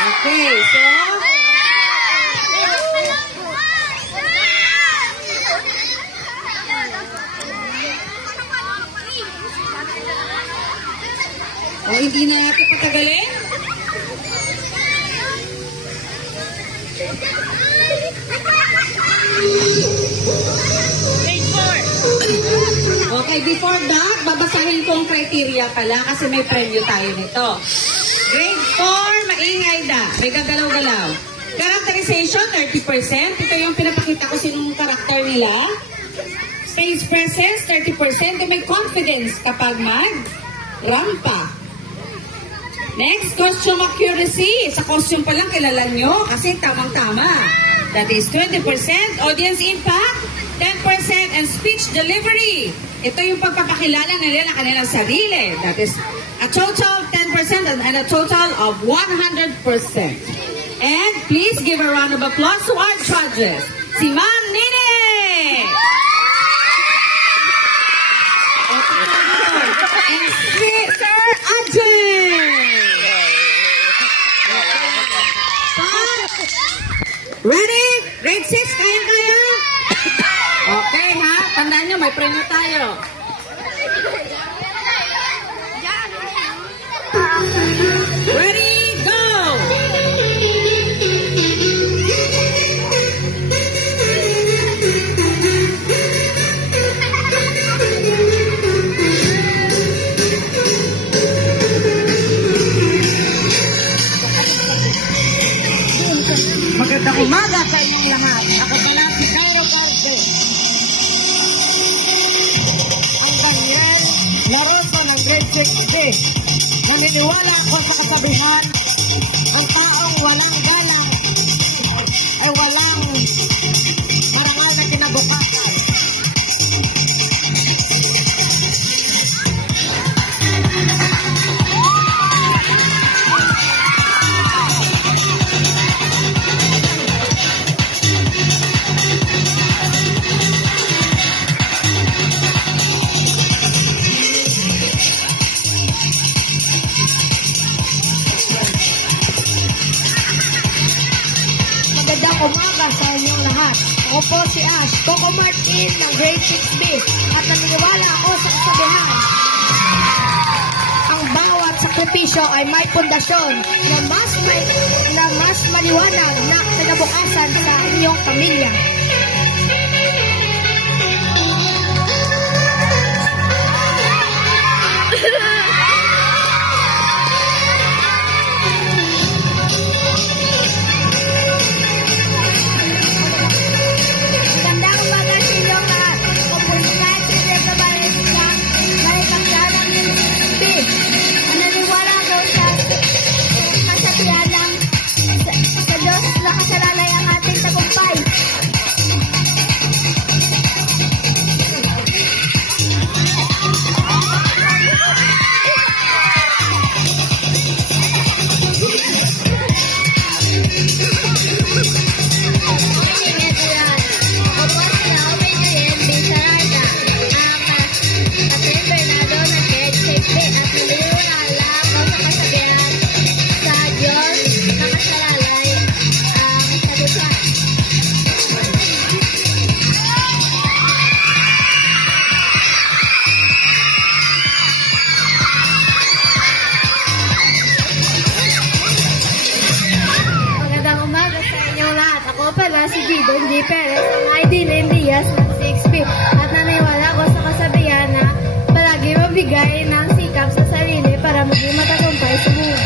Okay, so... O, hindi na natin patagalin. Okay, before that, babasahin ko ang criteria pala kasi may premyo tayo nito. Grade 4, maingay na. May gagalaw-galaw. Characterization, 30%. Ito yung pinapakita ko sinong karakter nila. Stage presence, 30%. May confidence kapag mag-rampa. Next, costume accuracy. Sa costume pa lang kilala nyo kasi tamang-tama. That is 20%. Audience impact, 10%. And speech delivery. Ito yung pagpapakilala nila ng kanilang sarili. That is a total 10% and a total of 100%. And please give a round of applause to our judges. Si Ma'am Nene! And Sir Ajay! Ready? Grade 6, kaya-kaya? Okay ha, tandaan nyo, may premyo tayo. Ready, go! Magandang umaga sa inyong lahat. Ako pala si Cairo Parque. Ang Daniel Larosa ng grade 6B. Naniniwala ako sa kasabihan, ang taong walang galang ay walang marangal na kinabukasan. Umaga sa inyong lahat. Ako po si Ash, Coco Martin ng grade 6B at naniniwala ako sa kasabihan. Ang bawat sakripisyo ay may pundasyon na mas maliwanag na kinabukasan sa inyong pamilya. Si Gidon G. Perez, ang ID Lynn Diaz ng 6B at naniniwala ko sa kasabihan na palagi magbigay ng sikap sa sarili para maging matagumpay sa buhay.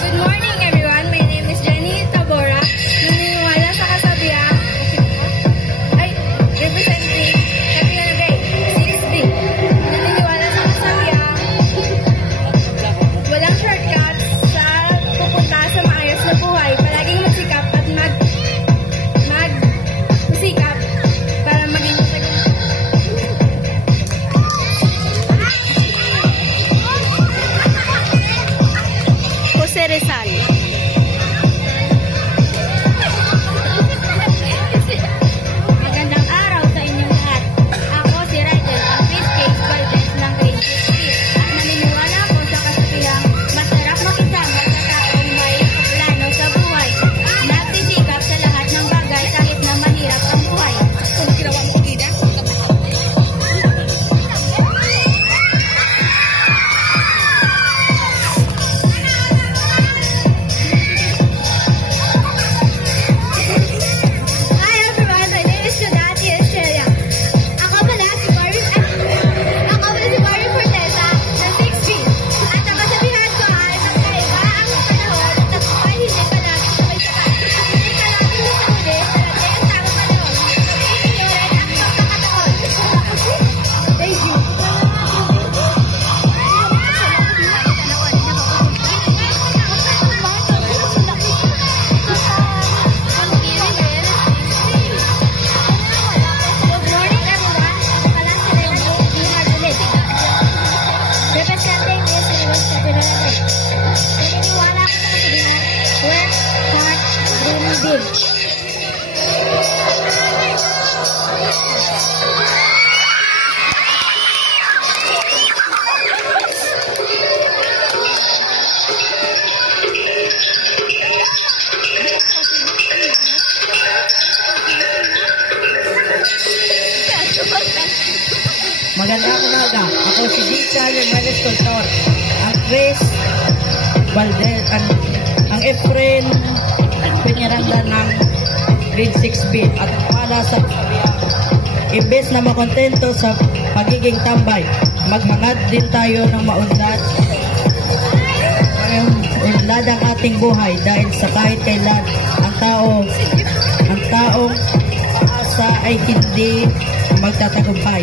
Good morning everyone, my name is Jenny Tabora. Naniniwala sa kasabihan representing naniniwala Magandang umaga. Ako si Dica Lemenes Contor. Ang Chris Valdez, ang Efren Peñaranda ng grade 6B. At para sa imbes na makontento sa pagiging tambay, maghangad din tayo ng maunlad. Unlad ang ating buhay dahil sa kahit kailan ang taong paasa ay hindi magtatagumpay.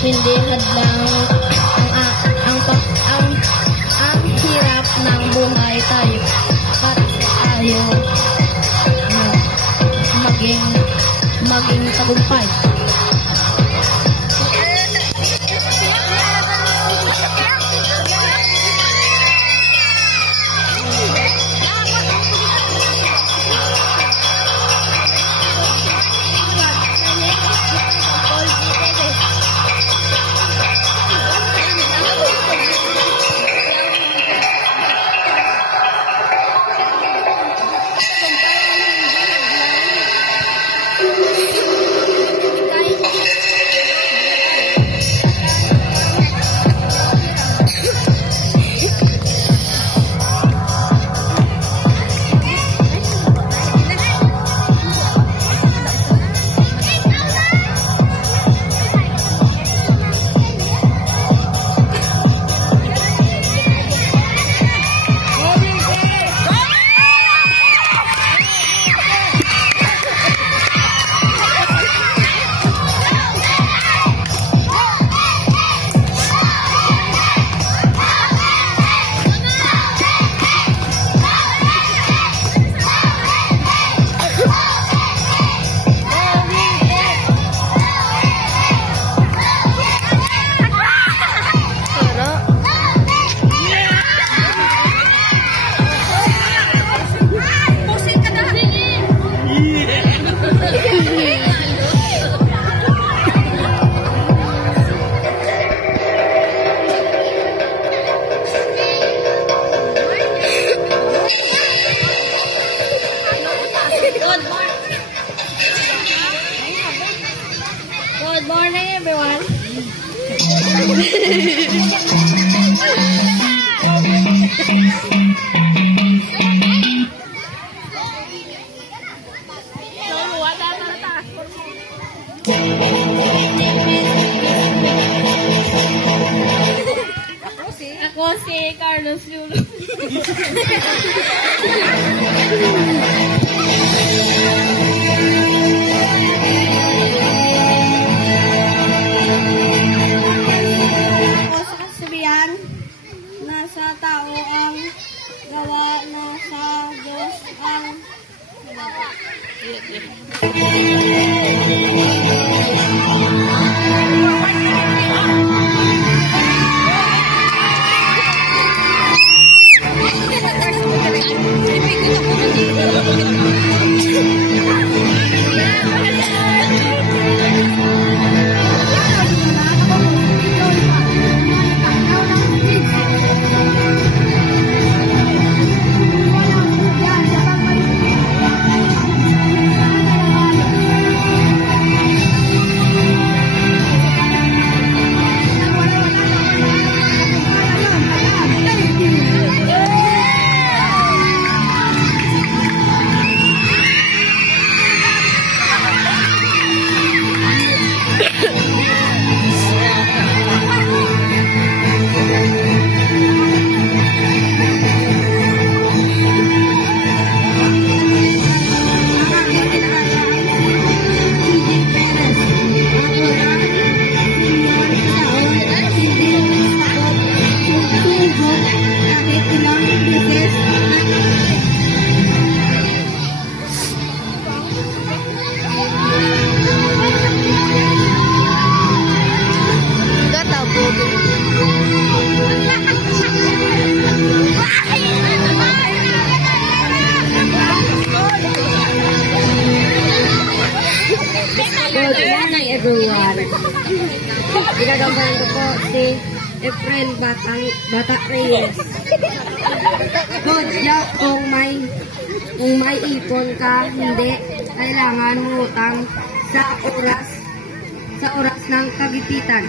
Hindi hadlang ang hirap ng buhay tayo at tayo maging tagumpay. Good morning, everyone. Ako si Carlos Yulo. Nasa tao ang gawa na sa Diyos ang Ginagabayan ko po si Efren Bata Reyes. Good job kung may ipon ka, hindi kailangan mangutang sa oras ng kagipitan.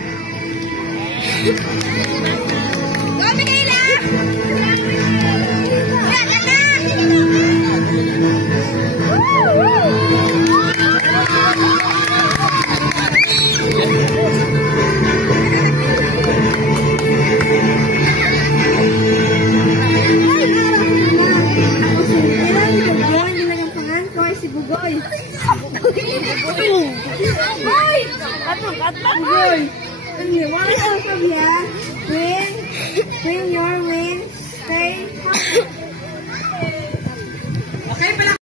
Bugoy! What else of here? Swing your wings, stay. Okay, pala